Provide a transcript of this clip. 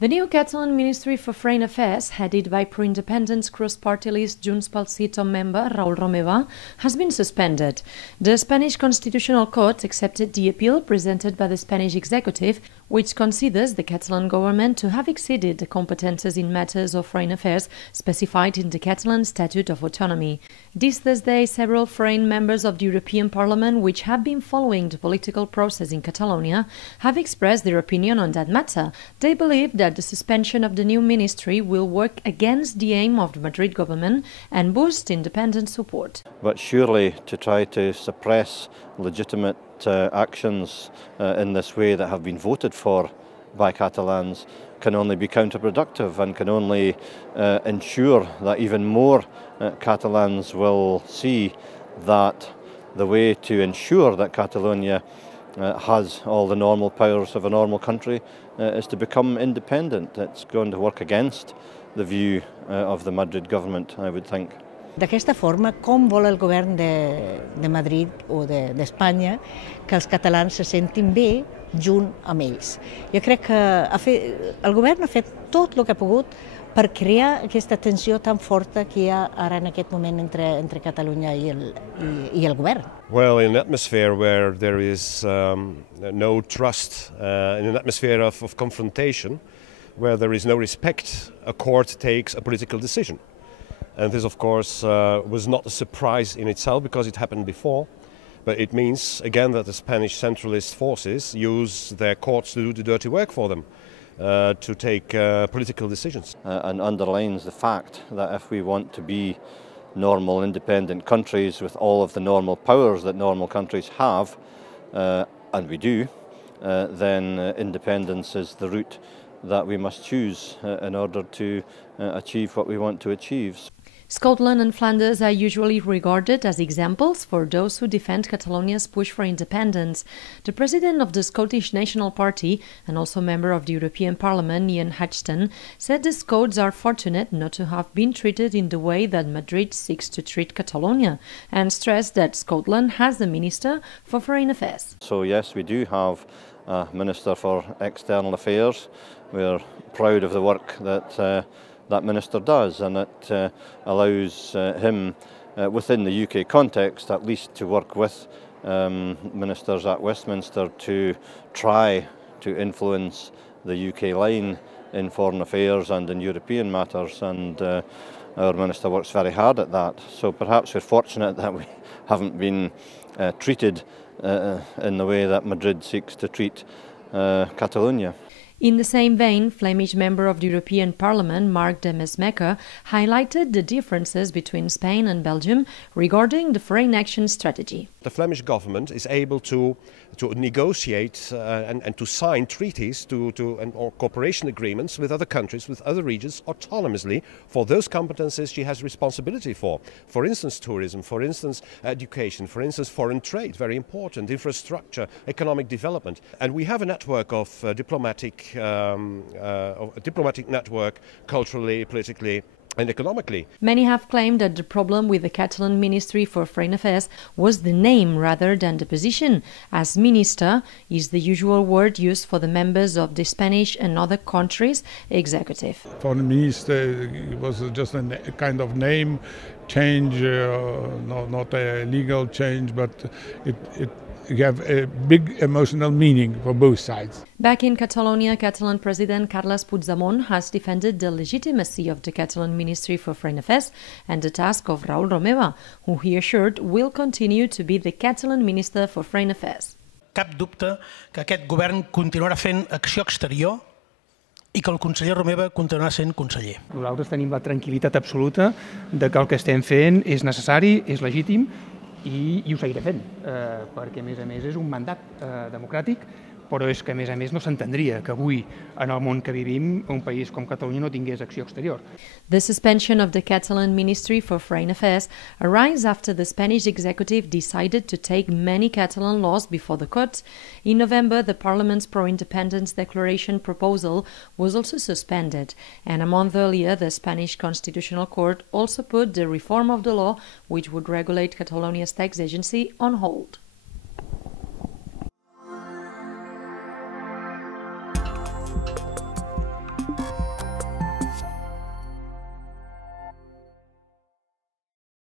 The new Catalan Ministry for Foreign Affairs, headed by pro-independence cross-party list Junts Pel Sí member Raül Romeva, has been suspended. The Spanish Constitutional Court accepted the appeal presented by the Spanish executive, which considers the Catalan government to have exceeded the competences in matters of foreign affairs specified in the Catalan Statute of Autonomy. This Thursday, several foreign members of the European Parliament, which have been following the political process in Catalonia, have expressed their opinion on that matter. They believe that the suspension of the new ministry will work against the aim of the Madrid government and boost independent support. But surely to try to suppress legitimate actions in this way that have been voted for by Catalans can only be counterproductive and can only ensure that even more Catalans will see that the way to ensure that Catalonia has all the normal powers of a normal country is to become independent. It's going to work against the view of the Madrid government, I would think. D'aquesta forma, com vol el govern de Madrid o d'Espanya que els catalans se sentin bé junt amb ells? Jo crec que el govern ha fet tot el que ha pogut per crear aquesta tensió tan forta que hi ha ara en aquest moment entre Catalunya i el govern. Well, in an atmosphere where there is no trust, in an atmosphere of confrontation, where there is no respect, a court takes a political decision. And this, of course, was not a surprise in itself because it happened before. But it means, again, that the Spanish centralist forces use their courts to do the dirty work for them, to take political decisions. And underlines the fact that if we want to be normal, independent countries with all of the normal powers that normal countries have, and we do, then independence is the route that we must choose in order to achieve what we want to achieve. Scotland and Flanders are usually regarded as examples for those who defend Catalonia's push for independence. The president of the Scottish National Party and also member of the European Parliament, Ian Hutchinson, said the Scots are fortunate not to have been treated in the way that Madrid seeks to treat Catalonia, and stressed that Scotland has a Minister for Foreign Affairs. So yes, we do have a Minister for External Affairs. We're proud of the work that that Minister does, and it allows him, within the UK context at least, to work with ministers at Westminster to try to influence the UK line in foreign affairs and in European matters, and our Minister works very hard at that. So perhaps we're fortunate that we haven't been treated in the way that Madrid seeks to treat Catalonia. In the same vein, Flemish member of the European Parliament, Mark de Mesmaeker, highlighted the differences between Spain and Belgium regarding the foreign action strategy. The Flemish government is able to negotiate and to sign treaties or cooperation agreements with other countries, with other regions, autonomously for those competences she has responsibility for. For instance, tourism, for instance, education, for instance, foreign trade, very important, infrastructure, economic development. And we have a network of diplomatic network, culturally, politically, and economically. Many have claimed that the problem with the Catalan Ministry for Foreign Affairs was the name rather than the position, as minister is the usual word used for the members of the Spanish and other countries' executive. Foreign minister was just a kind of name change, not a legal change, but it have a big emotional meaning for both sides. Back in Catalonia, Catalan President Carles Puigdemont has defended the legitimacy of the Catalan Ministry for Foreign Affairs and the task of Raül Romeva, who he assured will continue to be the Catalan Minister for Foreign Affairs. Cap dubte que aquest govern continuarà fent acció exterior i que el conseller Romeva continuarà sent conseller. Nosaltres tenim la tranquil·litat absoluta de que el que estem fent és necessari, és legítim i ho seguiré fent, perquè a més és un mandat democràtic però és que, a més, no s'entendria que avui, en el món que vivim, un país com Catalunya no tingués acció exterior. The suspension of the Catalan Ministry for Foreign Affairs arrives after the Spanish executive decided to take many Catalan laws before the courts. In November, the Parliament's pro-independence declaration proposal was also suspended, and a month earlier, the Spanish Constitutional Court also put the reform of the law, which would regulate Catalonia's tax agency, on hold.